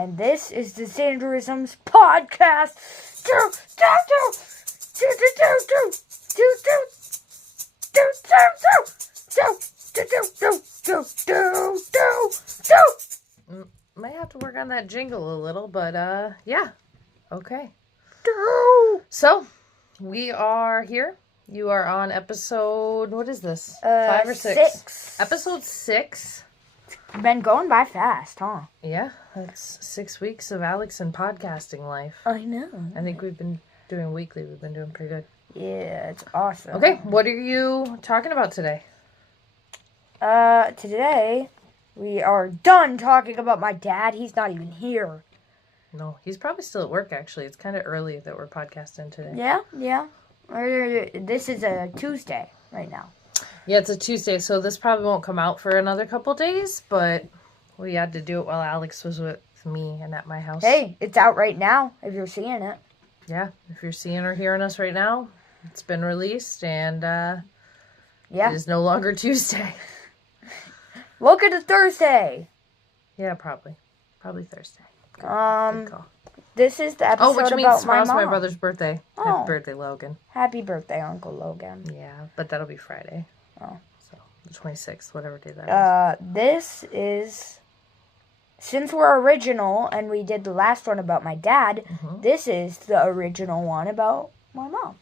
And this is the Zanderisms podcast. Might have to work on that jingle a little, but yeah. Okay. So, we are here. You are on episode, what is this? 5 or 6? 6. Episode 6. Been going by fast, huh? Yeah, that's 6 weeks of Alex and podcasting life. I know. I think we've been doing weekly. We've been doing pretty good. Yeah, it's awesome. Okay, what are you talking about today? Today we are done talking about my dad. He's not even here. No, he's probably still at work, actually. It's kind of early that we're podcasting today. Yeah. This is a Tuesday right now. Yeah, it's a Tuesday, so this probably won't come out for another couple days, but we had to do it while Alex was with me and at my house. Hey, it's out right now if you're seeing it. Yeah, if you're seeing or hearing us right now, it's been released, and Yeah. it is no longer Tuesday. Look at it Thursday. Yeah, probably Thursday. Good call. This is the episode which means about my tomorrow's mom. my brother's birthday. Oh. Happy birthday, Logan. Happy birthday, Uncle Logan. Yeah, but that'll be Friday. Oh. So, the 26th, whatever day that is. This is, since we're original and we did the last one about my dad, this is the original one about my mom.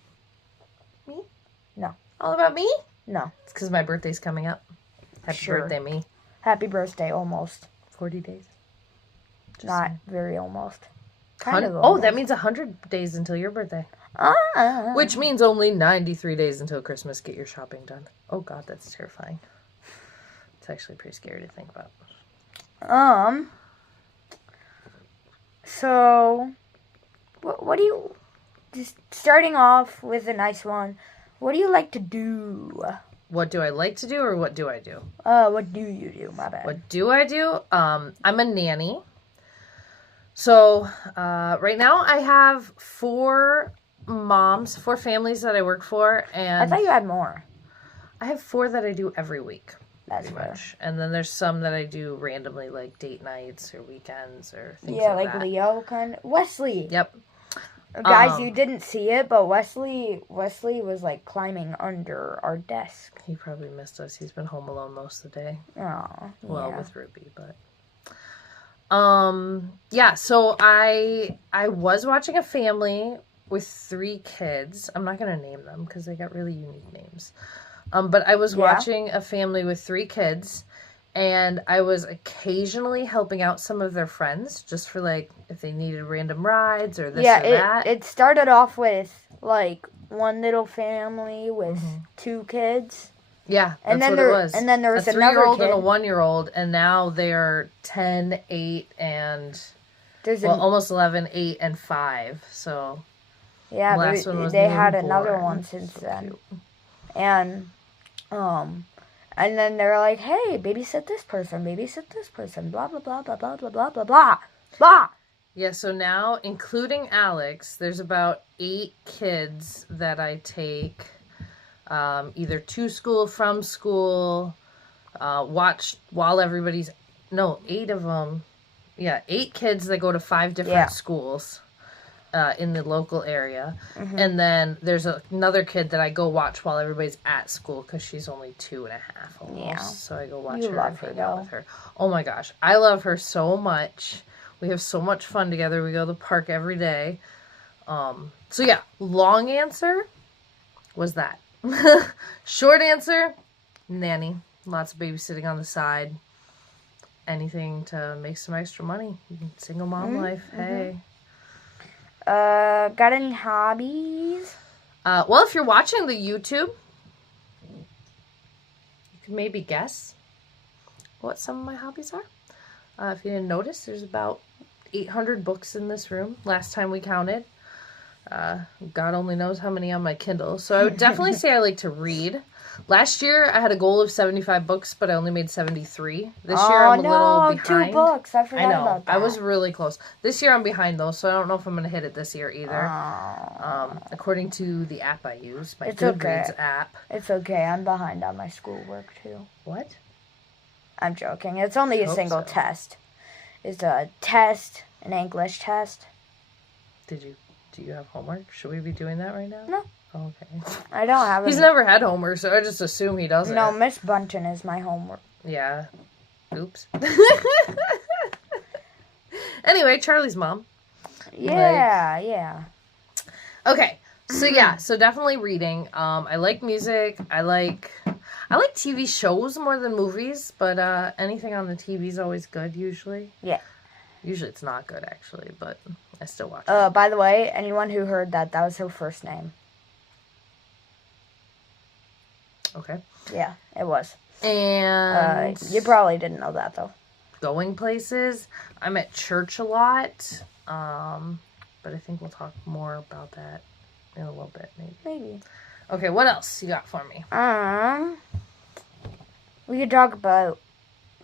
Me? No. All about me? No. It's because my birthday's coming up. Happy Sure. birthday, me. Happy birthday, almost. 40 days. Just Not saying. very almost. Kind of Oh, almost. that means 100 days until your birthday. Ah. Which means only 93 days until Christmas. Get your shopping done. Oh, God, that's terrifying. It's actually pretty scary to think about. So, what do you, just starting off with a nice one, what do you like to do? What do I like to do, or what do I do? What do you do, my bad? What do I do? I'm a nanny. So, right now I have 4 families that I work for, and I thought you had more. I have 4 that I do every week. That's Pretty fair. much. And then there's some that I do randomly, like date nights or weekends or things Yeah, like like that. Leo kind of. Wesley. Yep. Guys, you didn't see it, but Wesley was like climbing under our desk. He probably missed us. He's been home alone most of the day. Oh, Well, yeah. with Ruby, but yeah, so I was watching a family with 3 kids. I'm not going to name them because they got really unique names. But I was watching a family with 3 kids, and I was occasionally helping out some of their friends just for, like, if they needed random rides or this or that. It started off with like one little family with 2 kids. Yeah, And that's then what there- it was. and then there was a another 3-year-old and a kid. 1-year-old, and now they're 10, 8, and There's almost 11, 8, and 5. So yeah, the last one was they had newborn. another one since So then. cute. And then they're like, hey, babysit this person, blah blah blah blah blah blah blah blah blah blah. Yeah, so now, including Alex, there's about 8 kids that I take either to school, from school, watch while everybody's... No, 8 of them. Yeah, 8 kids that go to 5 different schools in the local area. And then there's another kid that I go watch while everybody's at school because she's only 2.5 almost. Yeah. So I go watch You her love and her, hang out though. with her. Oh my gosh, I love her so much. We have so much fun together. We go to the park every day. So yeah, long answer was that. Short answer, nanny. Lots of babysitting on the side. Anything to make some extra money. Single mom life. Hey. Got any hobbies? Well, if you're watching the YouTube, you can maybe guess what some of my hobbies are. If you didn't notice, there's about 800 books in this room. Last time we counted. God only knows how many on my Kindle. So I would definitely say I like to read. Last year, I had a goal of 75 books, but I only made 73. This year, I'm a little behind. 2 books. I forgot I know. about that. I was really close. This year, I'm behind, though, so I don't know if I'm going to hit it this year either. According to the app I use, my It's Goodreads okay. app. It's okay. I'm behind on my schoolwork, too. What? I'm joking. It's only a Hope single so. test. is a test, an English test. Do you have homework? Should we be doing that right now? No. Oh, okay. I don't have He's never had homework, so I just assume he doesn't. No, Miss Bunton is my homework. Yeah. Oops. Anyway, Charlie's mom. Yeah. Okay. So yeah, so definitely reading. I like music. I like TV shows more than movies, but anything on the TV is always good usually. Yeah. Usually it's not good actually, but I still watch it. By the way, anyone who heard that was her first name. Okay. Yeah, it was. And you probably didn't know that though. Going places. I'm at church a lot. But I think we'll talk more about that in a little bit, maybe. Okay, what else you got for me? We could talk about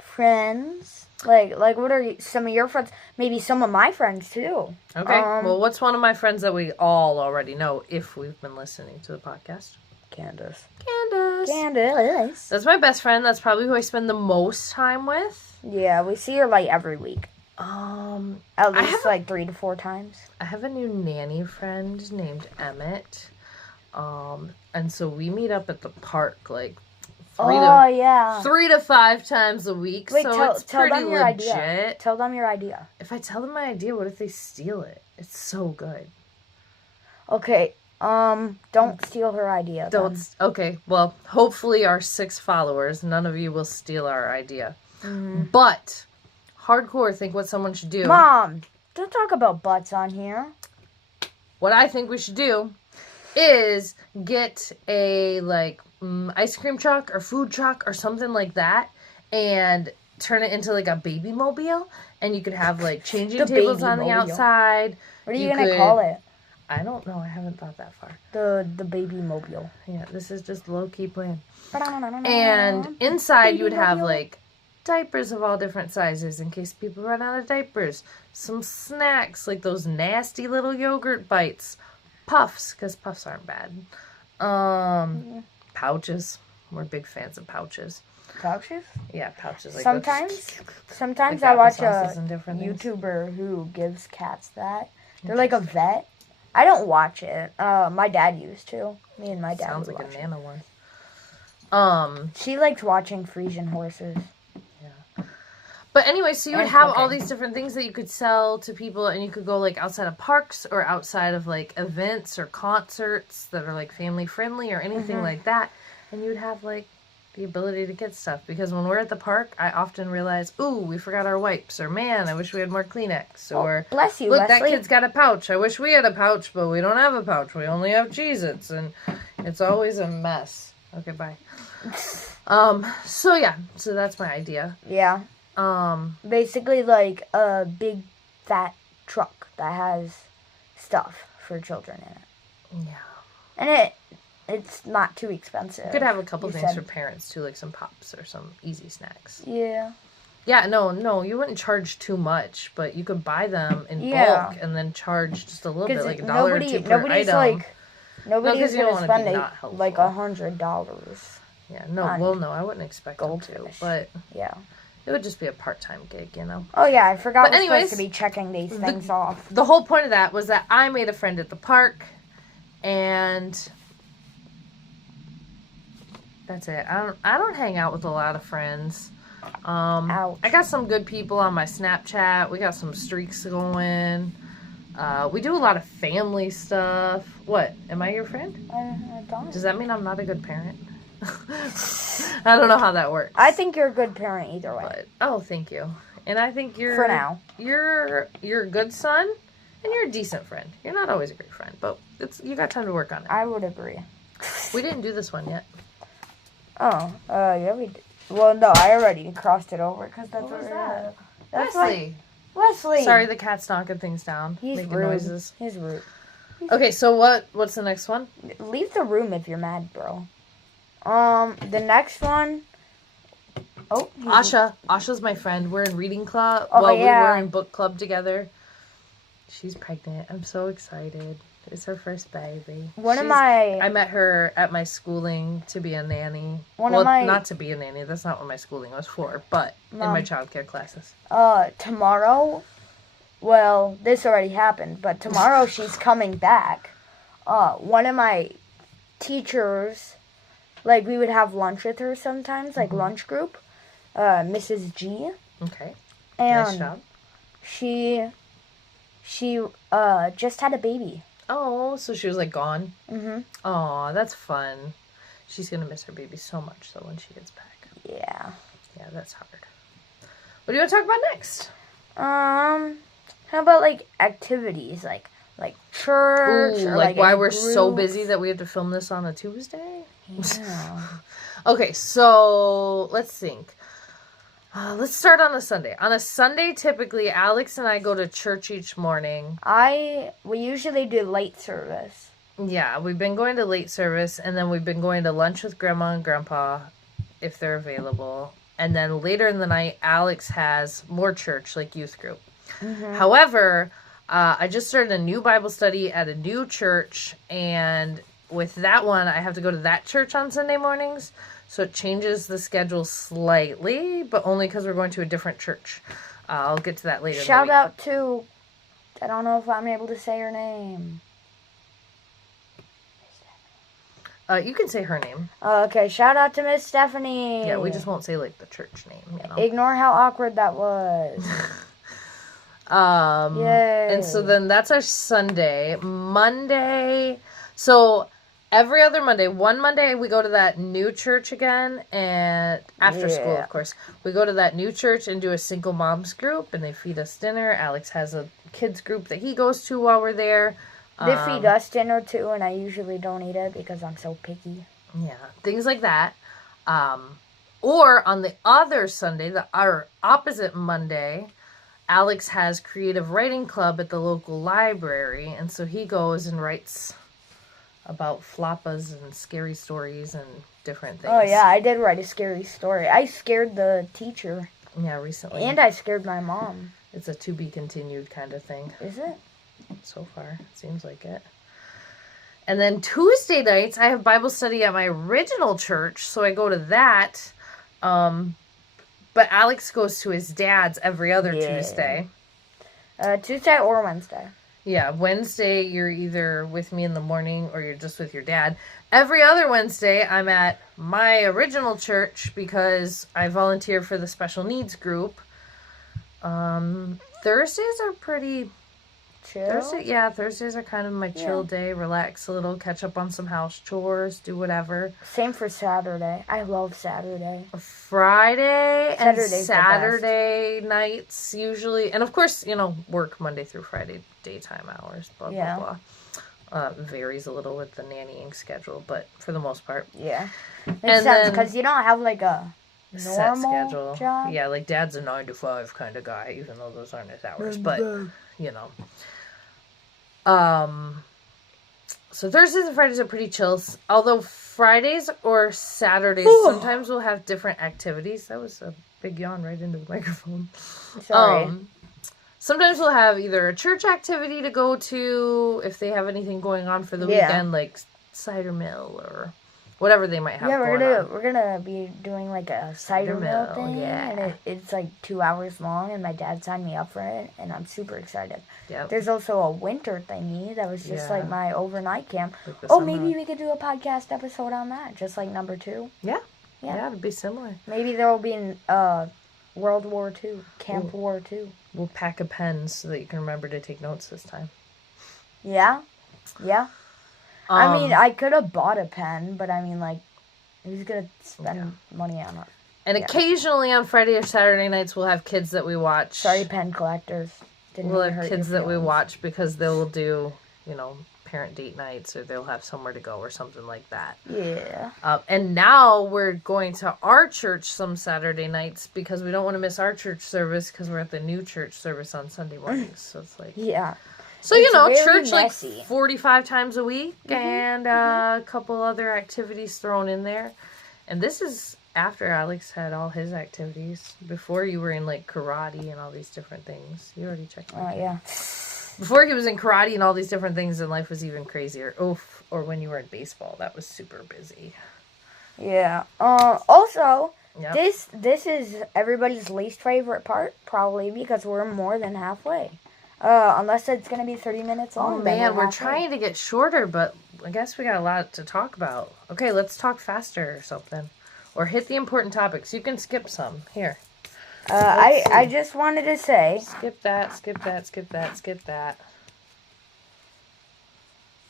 friends. Like what are some of your friends? Maybe some of my friends too. Okay. Well, what's one of my friends that we all already know if we've been listening to the podcast? Candace. That's my best friend. That's probably who I spend the most time with. Yeah, we see her like every week. At least like 3 to 4 times. I have a new nanny friend named Emmett. And so we meet up at the park like 3 to 5 times a week. Wait, so it's tell pretty them your legit. idea. Tell them your idea. If I tell them my idea, what if they steal it? It's so good. Okay. Don't steal her idea. Okay, well, hopefully our 6 followers, none of you will steal our idea. Mm-hmm. But, hardcore think what someone should do. Mom, don't talk about butts on here. What I think we should do is get a, ice cream truck or food truck or something like that and turn it into, a baby mobile. And you could have, changing tables on the outside. What are you going to call it? I don't know. I haven't thought that far. The baby mobile. Yeah, this is just low-key plan. And inside you would have, diapers of all different sizes in case people run out of diapers. Some snacks, like those nasty little yogurt bites. Puffs, because puffs aren't bad. Pouches. We're big fans of pouches. Pouches? Yeah, pouches. Sometimes I watch a YouTuber who gives cats that. They're like a vet. I don't watch it. My dad used to. Me and my dad Sounds would like watch a Nana one. She likes watching Frisian horses. Yeah. But anyway, so you would have all these different things that you could sell to people, and you could go outside of parks or outside of events or concerts that are family friendly or anything like that, and you would have the ability to get stuff, because when we're at the park, I often realize, ooh, we forgot our wipes, or man, I wish we had more Kleenex, or bless you, look, Leslie. that kid's got a pouch. I wish we had a pouch, but we don't have a pouch. We only have Cheez-Its, and it's always a mess. Okay, bye. So yeah, so that's my idea. Yeah. Basically a big fat truck that has stuff for children in it. Yeah. And it's not too expensive. You could have a couple things for parents too, like some pops or some easy snacks. Yeah. Yeah, no, you wouldn't charge too much, but you could buy them in bulk and then charge just a little bit, like $1 or $2 per item. Nobody's going to spend $100. Yeah, no, I wouldn't expect them to, but yeah, it would just be a part-time gig, Oh yeah, I forgot we're supposed to be checking these things off. The whole point of that was that I made a friend at the park, and that's it. I don't hang out with a lot of friends. Ouch. I got some good people on my Snapchat. We got some streaks going. We do a lot of family stuff. What? Am I your friend? I don't. Does that mean I'm not a good parent? I don't know how that works. I think you're a good parent either way. But, thank you. And I think for now. You're a good son, and you're a decent friend. You're not always a great friend, but you got time to work on it. I would agree. We didn't do this one yet. Oh, yeah, we did. Well, no, I already crossed it over because that's what that? That's Leslie. Sorry, the cat's knocking things down. He's making rude. noises. He's rude. Okay, so what's the next one? Leave the room if you're mad, bro. The next one. Oh, Asha's my friend. We're in reading club. We were in book club together. She's pregnant. I'm so excited. It's her first baby. I met her at my schooling to be a nanny. Not to be a nanny. That's not what my schooling was for, but in my childcare classes. Tomorrow, well, this already happened, but tomorrow she's coming back. One of my teachers, like, we would have lunch with her sometimes, like lunch group, Mrs. G. Okay. And nice job. She just had a baby. Oh, so she was like gone? Mm-hmm. Oh, that's fun. She's gonna miss her baby so much though when she gets back. Yeah. Yeah, that's hard. What do you want to talk about next? How about like activities, like church? Ooh, or like why we're groups? so busy that we have to film this on a Tuesday? Yeah. Okay, so let's think. Let's start on a Sunday. On a Sunday, typically, Alex and I go to church each morning. We usually do late service. Yeah, we've been going to late service, and then we've been going to lunch with Grandma and Grandpa, if they're available. And then later in the night, Alex has more church, like youth group. Mm-hmm. However, I just started a new Bible study at a new church, and with that one, I have to go to that church on Sunday mornings. So it changes the schedule slightly, but only because we're going to a different church. I'll get to that later. Shout out to, I don't know if I'm able to say her name. You can say her name. Okay, shout out to Miss Stephanie. Yeah, we just won't say like the church name. You know? Ignore how awkward that was. Yay. And so then that's our Sunday. Monday. So every other Monday, one Monday we go to that new church again, and after school, of course, we go to that new church and do a single moms group, and they feed us dinner. Alex has a kids group that he goes to while we're there. They feed us dinner too, and I usually don't eat it because I'm so picky. Yeah, things like that. Or on the other Sunday, our opposite Monday, Alex has creative writing club at the local library, and so he goes and writes about floppas and scary stories and different things. Oh yeah, I did write a scary story. I scared the teacher. Yeah, recently. And I scared my mom. It's a to be continued kind of thing. Is it? So far, it seems like it. And then Tuesday nights, I have Bible study at my original church, so I go to that. But Alex goes to his dad's every other Tuesday. Tuesday or Wednesday. Yeah, Wednesday you're either with me in the morning or you're just with your dad. Every other Wednesday I'm at my original church because I volunteer for the special needs group. Thursdays are pretty chill. Thursdays are kind of my chill day. Relax a little, catch up on some house chores, do whatever. Same for Saturday. I love Saturday. Friday and Saturday nights usually, and of course, work Monday through Friday daytime hours. Blah blah blah. Varies a little with the nannying schedule, but for the most part, makes sense because you don't have like a normal set schedule. Job. Yeah, like Dad's a 9 to 5 kind of guy, even though those aren't his hours, but so Thursdays and Fridays are pretty chill. Although Fridays or Saturdays, sometimes we'll have different activities. That was a big yawn right into the microphone. Sorry. Sometimes we'll have either a church activity to go to if they have anything going on for the weekend, like cider mill or whatever they might have going on. We're gonna be doing like a cider mill thing, and it's like 2 hours long, and my dad signed me up for it, and I'm super excited. Yep. There's also a winter thingy that was just like my overnight camp. Like maybe we could do a podcast episode on that, just like number 2. Yeah, it'd be similar. Maybe there will be World War II, Camp War II. We'll pack a pen so that you can remember to take notes this time. Yeah. I mean, I could have bought a pen, but I mean, like, who's going to spend money on it? And occasionally on Friday or Saturday nights, we'll have kids that we watch. Sorry, pen collectors. We'll have kids that we watch because they'll do, parent date nights or they'll have somewhere to go or something like that. Yeah. And now we're going to our church some Saturday nights because we don't want to miss our church service because we're at the new church service on Sunday mornings. So it's like... Yeah. So, church messy. Like 45 times a week and a couple other activities thrown in there. And this is after Alex had all his activities. Before you were in like karate and all these different things. You already checked. Oh, yeah. Before he was in karate and all these different things, and life was even crazier. Oof. Or when you were in baseball, that was super busy. Yeah. Also, yep. this is everybody's least favorite part, probably because we're more than halfway. Unless it's going to be 30 minutes long. Oh, man, we're trying to get shorter, but I guess we got a lot to talk about. Okay, let's talk faster or something. Or hit the important topics. You can skip some. Here. I just wanted to say... Skip that, skip that, skip that, skip that.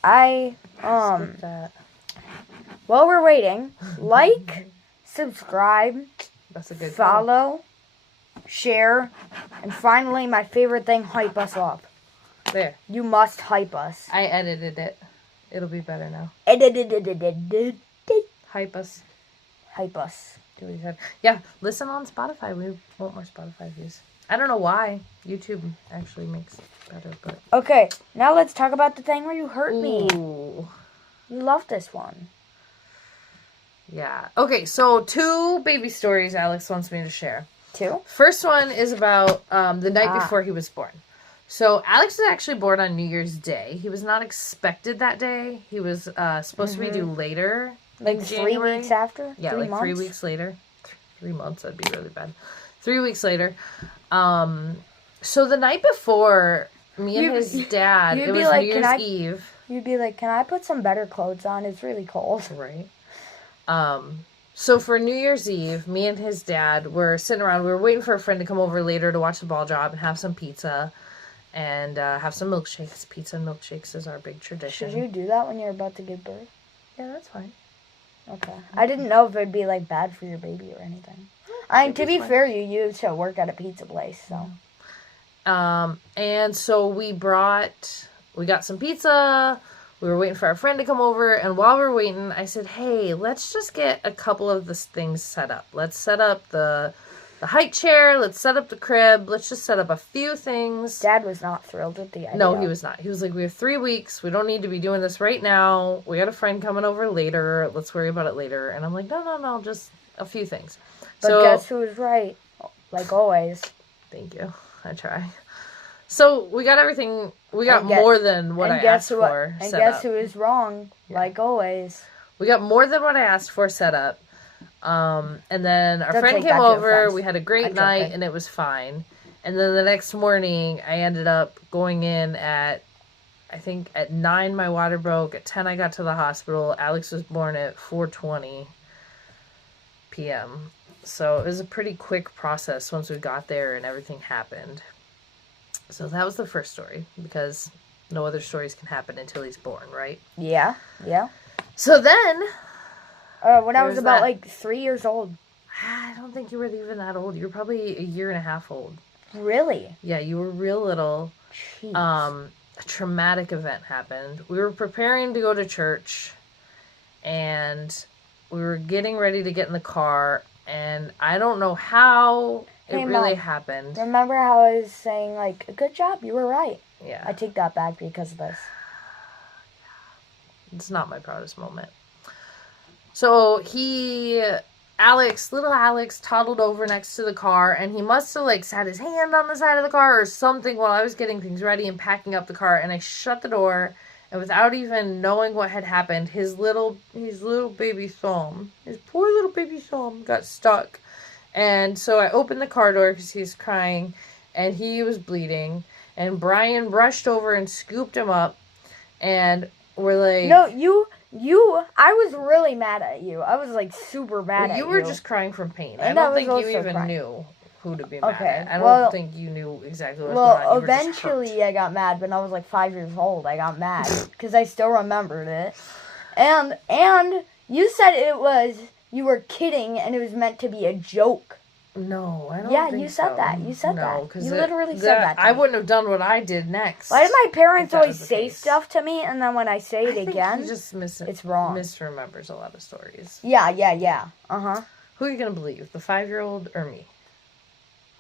Skip that. While we're waiting, like, subscribe, that's a good follow, share, and finally, my favorite thing, hype us up. There. You must hype us. I edited it. It'll be better now. Hype us. Hype us. Yeah, listen on Spotify. We want more Spotify views. I don't know why. YouTube actually makes better, but... Okay, now let's talk about the thing where you hurt me. Ooh. You love this one. Yeah. Okay, so 2 baby stories Alex wants me to share. 2? First one is about the night before he was born. So Alex was actually born on New Year's Day. He was not expected that day. He was supposed to be due later. Like 3 weeks after? Yeah, 3 like months? 3 weeks later. 3 months, that'd be really bad. 3 weeks later. So the night before, me and his dad, it was New Year's Eve. You'd be like, can I put some better clothes on? It's really cold. Right. So for New Year's Eve, me and his dad were sitting around. We were waiting for a friend to come over later to watch the ball drop and have some pizza and have some milkshakes. Pizza and milkshakes is our big tradition. Should you do that when you're about to give birth? Yeah, that's fine. Okay. I didn't know if it'd be, like, bad for your baby or anything. To be fair, you used to work at a pizza place, so. And so we got some pizza. We were waiting for our friend to come over. And while we were waiting, I said, hey, let's just get a couple of the things set up. Let's set up the height chair. Let's set up the crib. Let's just set up a few things. Dad was not thrilled with the idea. No, he was not. He was like, we have 3 weeks. We don't need to be doing this right now. We got a friend coming over later. Let's worry about it later. And I'm like, no, just a few things. But guess who was right? Like always. Thank you. I try. So we got everything. We got more than what I asked for. And guess who is wrong? Yeah. Like always. We got more than what I asked for set up. And then our friend came over. We had a great night, and it was fine. And then the next morning, I ended up going in at, I think at 9 my water broke. At 10 I got to the hospital. Alex was born at 4:20 p.m. So it was a pretty quick process once we got there and everything happened. So that was the first story, because no other stories can happen until he's born, right? Yeah. So then... when I was about, like, 3 years old. I don't think you were even that old. You were probably a year and a half old. Really? Yeah, you were real little. Jeez. A traumatic event happened. We were preparing to go to church, and we were getting ready to get in the car, and I don't know how it really happened. Remember how I was saying, like, good job, you were right. Yeah. I take that back because of this. It's not my proudest moment. So little Alex toddled over next to the car, and he must have, like, sat his hand on the side of the car or something while I was getting things ready and packing up the car, and I shut the door, and without even knowing what had happened, his little baby thumb, his poor little baby thumb got stuck. And so I opened the car door because he was crying, and he was bleeding, and Brian rushed over and scooped him up, and we're like... No, I was really mad at you. I was, like, super mad at you. You were just crying from pain. And I don't think you even knew who to be mad at. I don't think you knew exactly what was going on. Well, eventually I got mad when I was, like, 5 years old. I got mad because I still remembered it. And you said you were kidding and it was meant to be a joke. No, I don't think so. Yeah, you said that. You said that. You literally said that to me. I wouldn't have done what I did next. Why do my parents always say stuff to me, and then when I say it again, it's wrong? Misremembers a lot of stories. Yeah. Uh-huh. Who are you going to believe, the 5-year-old or me?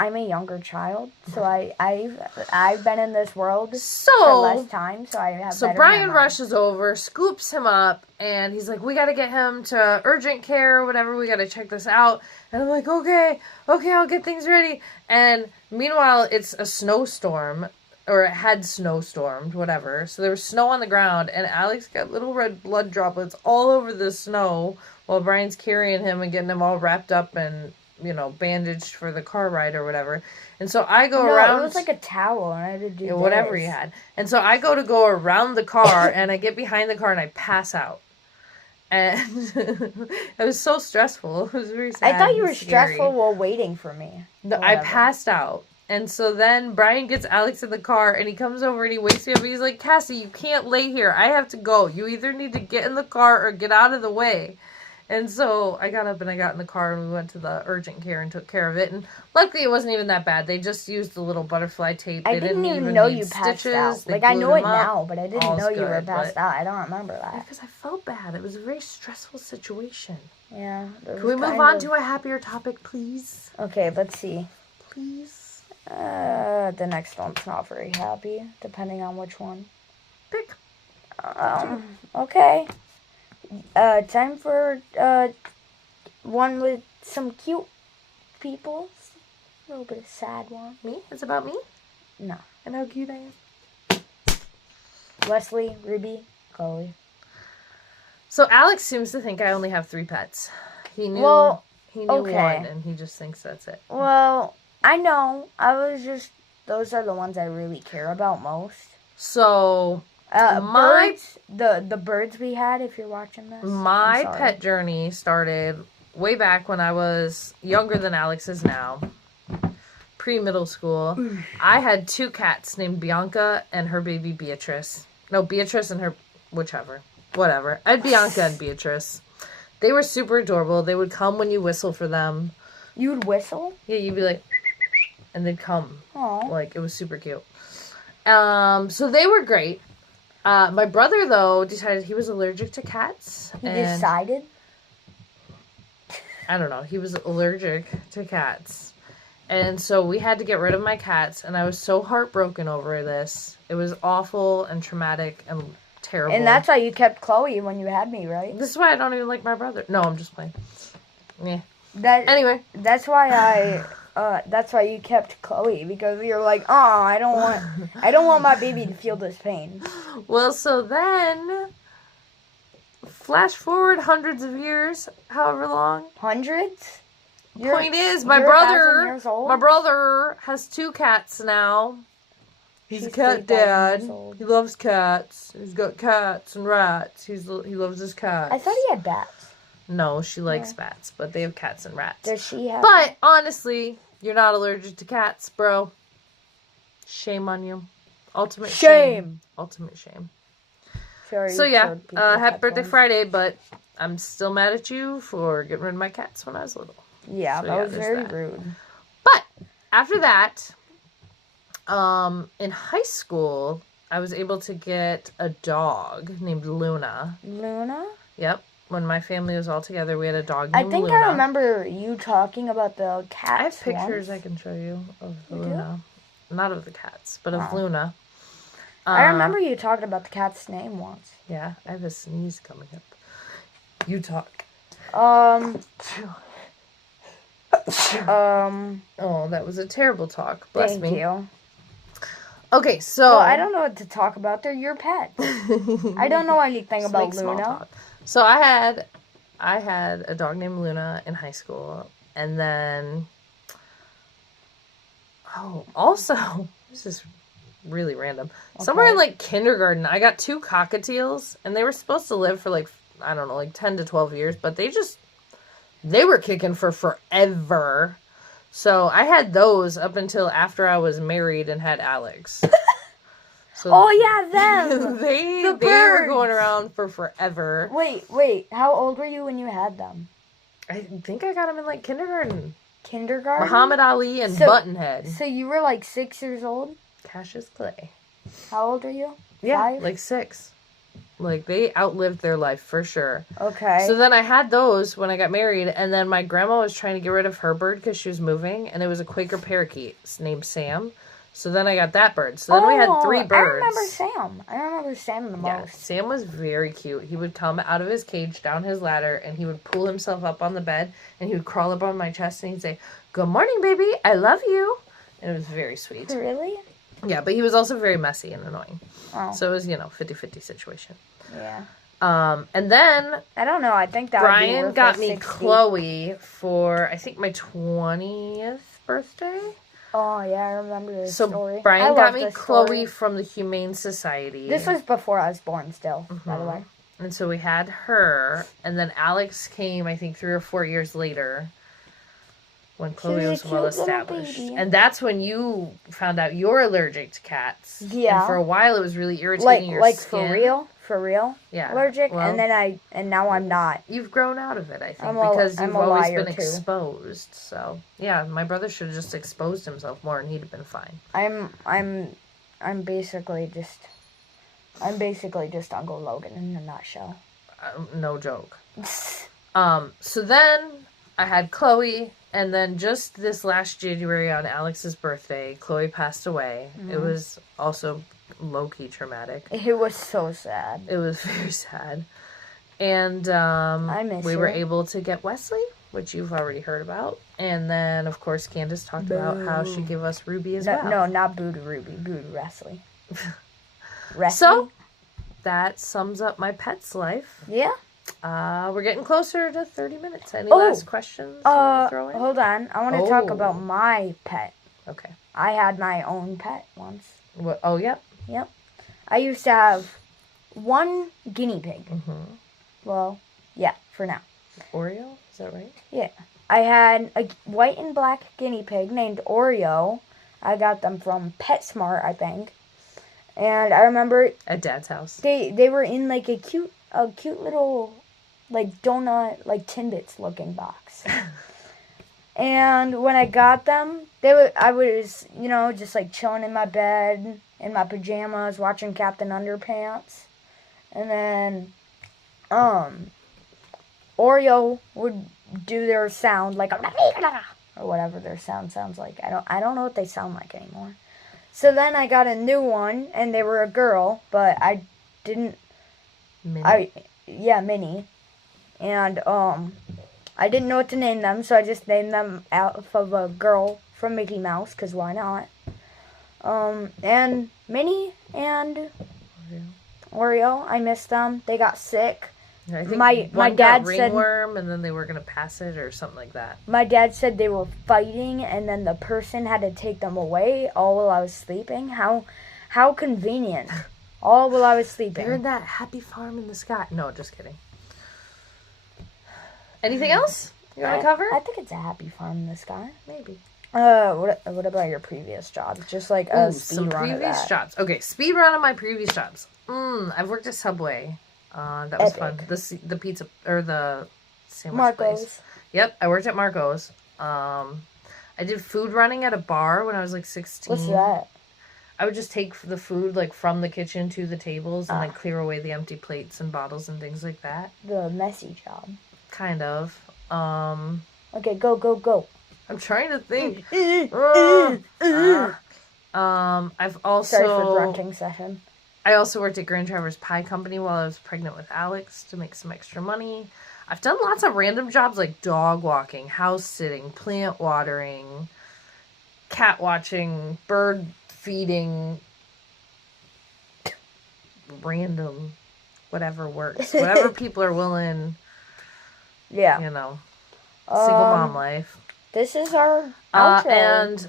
I'm a younger child, so I've been in this world for less time, so I have better Brian memory. rushes over, scoops him up, and he's like, we got to get him to urgent care or whatever, we got to check this out. And I'm like, okay, I'll get things ready. And meanwhile, it's a snowstorm, or it had snowstormed, whatever. So there was snow on the ground, and Alex got little red blood droplets all over the snow while Brian's carrying him and getting him all wrapped up and, bandaged for the car ride or whatever. And so I go around. It was like a towel, and I had to do whatever he had. And so I go around the car, and I get behind the car, and I pass out. And it was so stressful. It was very sad. I thought you were stressful while waiting for me. I passed out. And so then Brian gets Alex in the car, and he comes over and he wakes me up, and he's like, Cassie, you can't lay here. I have to go. You either need to get in the car or get out of the way. And so I got up and I got in the car, and we went to the urgent care and took care of it. And luckily it wasn't even that bad. They just used the little butterfly tape. I didn't even know you passed out. Like, I know it now, but I didn't know you were passed out. I don't remember that. Because I felt bad. It was a very stressful situation. Yeah. Can we move on to a happier topic, please? Okay, let's see. Please. The next one's not very happy, depending on which one. Pick. Okay. Time for, one with some cute people. A little bit of sad one. Me? It's about me? No. And how cute I am. Wesley, Ruby, Chloe. So Alex seems to think I only have 3 pets. He knew one, and he just thinks that's it. Well, I know. Those are the ones I really care about most. So, birds, the birds we had, if you're watching this. My pet journey started way back when I was younger than Alex is now. Pre-middle school. I had 2 cats named Bianca and her baby Beatrice. No, Beatrice and her, whatever. I had Bianca and Beatrice. They were super adorable. They would come when you whistle for them. You would whistle? Yeah, you'd be like, and they'd come. Aww. Like, it was super cute. So they were great. My brother, though, decided he was allergic to cats. He decided? I don't know. He was allergic to cats. And so we had to get rid of my cats, and I was so heartbroken over this. It was awful and traumatic and terrible. And that's why you kept Chloe when you had me, right? This is why I don't even like my brother. No, I'm just playing. Yeah. Anyway. That's why you kept Chloe, because you're like, oh, I don't want my baby to feel this pain. Well, so then, flash forward hundreds of years, however long. Hundreds? Point is, my brother has 2 cats now. He's a cat dad. He loves cats. He's got cats and rats. He loves his cats. I thought he had bats. No, she likes bats, but they have cats and rats. Does she have? But honestly, you're not allergic to cats, bro. Shame on you. Ultimate shame. Ultimate shame. Sorry, so yeah, happy birthday Friday, but I'm still mad at you for getting rid of my cats when I was little. Yeah, so, that was very rude. But after that, in high school, I was able to get a dog named Luna. Luna? Yep. When my family was all together, we had a dog named Luna. I remember you talking about the cats. I have pictures I can show you of Luna. Not of the cats, but of Luna. I remember you talking about the cat's name once. Yeah, I have a sneeze coming up. You talk. Oh, that was a terrible talk. Bless me. Thank you. Okay, so... Well, I don't know what to talk about. They're your pets. I don't know anything about Luna. So I had a dog named Luna in high school. And then... Oh, also... This is really random. Okay. Somewhere in, like, kindergarten, I got 2 cockatiels. And they were supposed to live for, like, I don't know, like 10 to 12 years. But they were kicking for forever. So I had those up until after I was married and had Alex. So them. they were going around for forever. Wait. How old were you when you had them? I think I got them in like kindergarten. Kindergarten? Muhammad Ali and Buttonhead. So you were like 6 years old? Cassius Clay. How old are you? Yeah, 5? like 6. Like, they outlived their life, for sure. Okay. So then I had those when I got married, and then my grandma was trying to get rid of her bird because she was moving, and it was a Quaker parakeet named Sam. So then I got that bird. So then we had 3 birds. I remember Sam the most. Yeah, Sam was very cute. He would come out of his cage, down his ladder, and he would pull himself up on the bed, and he would crawl up on my chest, and he'd say, "Good morning, baby. I love you." And it was very sweet. Really? Yeah, but he was also very messy and annoying. Oh. So it was, 50-50 situation. Yeah. And then I don't know. I think that Brian got me Chloe for, I think, my 20th birthday. Oh, yeah, I remember this story. So Brian got me Chloe from the Humane Society. This was before I was born still, by the way. And so we had her, and then Alex came, I think, 3 or 4 years later when Chloe was well established. And that's when you found out you're allergic to cats. Yeah. And for a while it was really irritating your skin. For real? Yeah. Allergic, well, and now I'm not. You've grown out of it, I think, because you've always been exposed. So, yeah, my brother should have just exposed himself more and he'd have been fine. I'm basically just Uncle Logan in a nutshell. No joke. So then I had Chloe, and then just this last January on Alex's birthday, Chloe passed away. Mm-hmm. It was also low-key traumatic. It was so sad. It was very sad. And we were able to get Wesley, which you've already heard about. And then, of course, Candace talked about how she gave us Ruby as well. No, not Boo to Ruby. Boo to Wesley. So, that sums up my pet's life. Yeah. We're getting closer to 30 minutes. Any last questions you want to throw in? Hold on. I want to talk about my pet. Okay. I had my own pet once. What? Oh, yep. Yep. I used to have one guinea pig. Mm-hmm. Well, yeah, for now. Oreo? Is that right? Yeah. I had a white and black guinea pig named Oreo. I got them from PetSmart, I think. And I remember... At Dad's house. They were in, like, a cute little, like, donut, like, Timbits looking box. And when I got them, I was, just, like, chilling in my bed, in my pajamas, watching Captain Underpants. And then, Oreo would do their sound, like, or whatever their sound sounds like. I don't know what they sound like anymore. So then I got a new one, and they were a girl, but I didn't... Minnie. Minnie. And, I didn't know what to name them, so I just named them out of a girl from Mickey Mouse, because why not? And Minnie and Oreo, I missed them. They got sick. I think my dad said ringworm, and then they were gonna pass it or something like that. My dad said they were fighting, and then the person had to take them away all while I was sleeping. How convenient! All while I was sleeping. They're in that happy farm in the sky. No, just kidding. Anything else you want to cover? I think it's a happy farm in the sky. Maybe. What about your previous jobs? Just like a speed run of that. Jobs. Okay, speed run of my previous jobs. I've worked at Subway. That was fun. The pizza or the sandwich place. Yep, I worked at Marco's. I did food running at a bar when I was like 16. What's that? I would just take the food like from the kitchen to the tables and like clear away the empty plates and bottles and things like that. The messy job. Kind of. Okay, go. I'm trying to think. I've also... Sorry for the grunting session. I also worked at Grand Traverse Pie Company while I was pregnant with Alex to make some extra money. I've done lots of random jobs like dog walking, house sitting, plant watering, cat watching, bird feeding, random, whatever works. Whatever people are willing, yeah. Single mom life. This is our outro. And...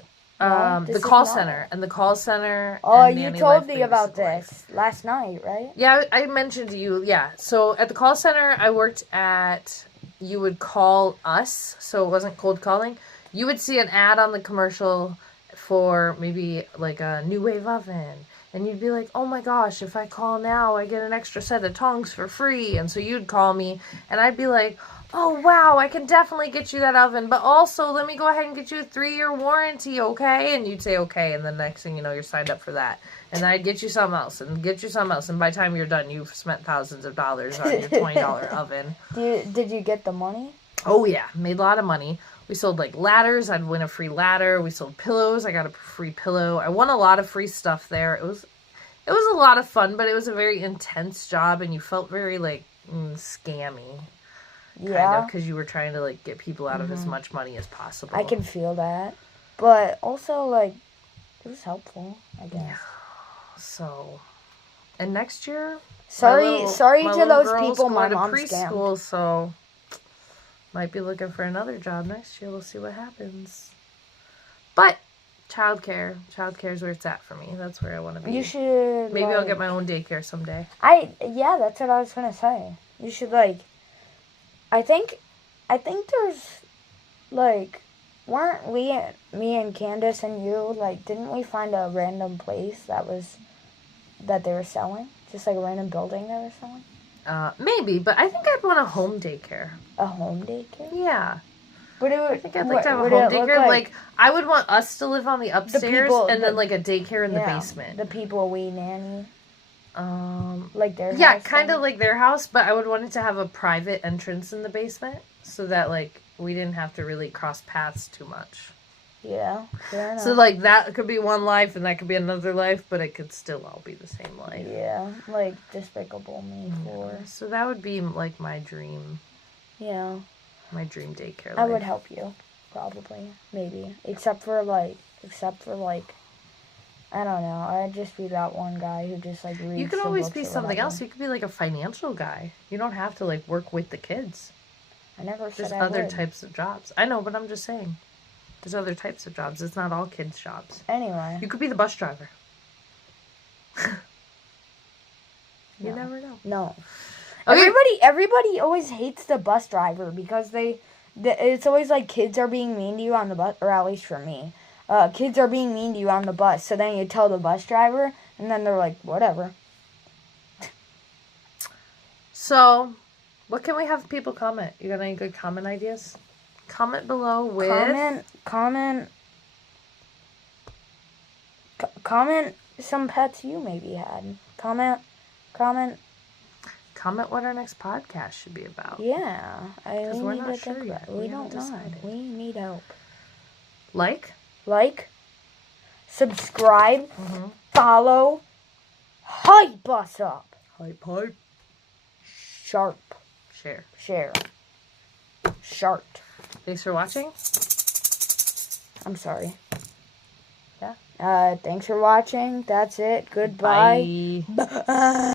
the call center. And the call center. Oh, you told me about this last night, right? Yeah, I mentioned to you. Yeah. So at the call center, I worked at, you would call us. So it wasn't cold calling. You would see an ad on the commercial for maybe like a New Wave oven. And you'd be like, oh my gosh, if I call now, I get an extra set of tongs for free. And so you'd call me and I'd be like, oh, wow, I can definitely get you that oven, but also let me go ahead and get you a 3-year warranty, okay? And you'd say, okay, and the next thing you know, you're signed up for that. And I'd get you something else, and get you something else, and by the time you're done, you've spent thousands of dollars on your $20 oven. Did you get the money? Oh, yeah, made a lot of money. We sold, like, ladders. I'd win a free ladder. We sold pillows. I got a free pillow. I won a lot of free stuff there. It was a lot of fun, but it was a very intense job, and you felt very, like, scammy. Yeah. Because you were trying to, like, get people out of as much money as possible. I can feel that. But also, like, It was helpful, I guess. Yeah. So, and next year, sorry to those people my mom preschool, so might be looking for another job next year. We'll see what happens. But childcare is where it's at for me. That's where I want to be. You should maybe I'll get my own daycare someday. Yeah, that's what I was gonna say. You should I think there's weren't me and Candace and you didn't we find a random place that they were selling? Just a random building they were selling? Maybe, but I think I'd want a home daycare. A home daycare? Yeah. But I think I'd like to have a home daycare. I would want us to live on the upstairs and then a daycare in the basement. The people we nanny. Their house. Yeah, kind of like their house, but I would want it to have a private entrance in the basement so that we didn't have to really cross paths too much. Yeah, fair enough. So that could be one life and that could be another life, but it could still all be the same life. Yeah, Despicable Me 4. So that would be my dream. Yeah. My dream daycare life. I would help you, probably, maybe, except for I don't know. I'd just be that one guy who just reads. You could always be something else. You could be a financial guy. You don't have to work with the kids. I never said There's other types of jobs. I know, but I'm just saying. There's other types of jobs. It's not all kids' jobs. Anyway. You could be the bus driver. You never know. No. Okay. Everybody always hates the bus driver because it's always kids are being mean to you on the bus, or at least for me. Kids are being mean to you on the bus, so then you tell the bus driver, and then they're like, whatever. So, what can we have people comment? You got any good comment ideas? Comment below with... Comment some pets you maybe had. Comment what our next podcast should be about. Yeah. Because we're not sure yet. We don't know. We need help. Like, subscribe, follow, hype us up. Hype. Sharp. Share. Sharp. Thanks for watching. I'm sorry. Yeah. Thanks for watching. That's it. Goodbye. Bye.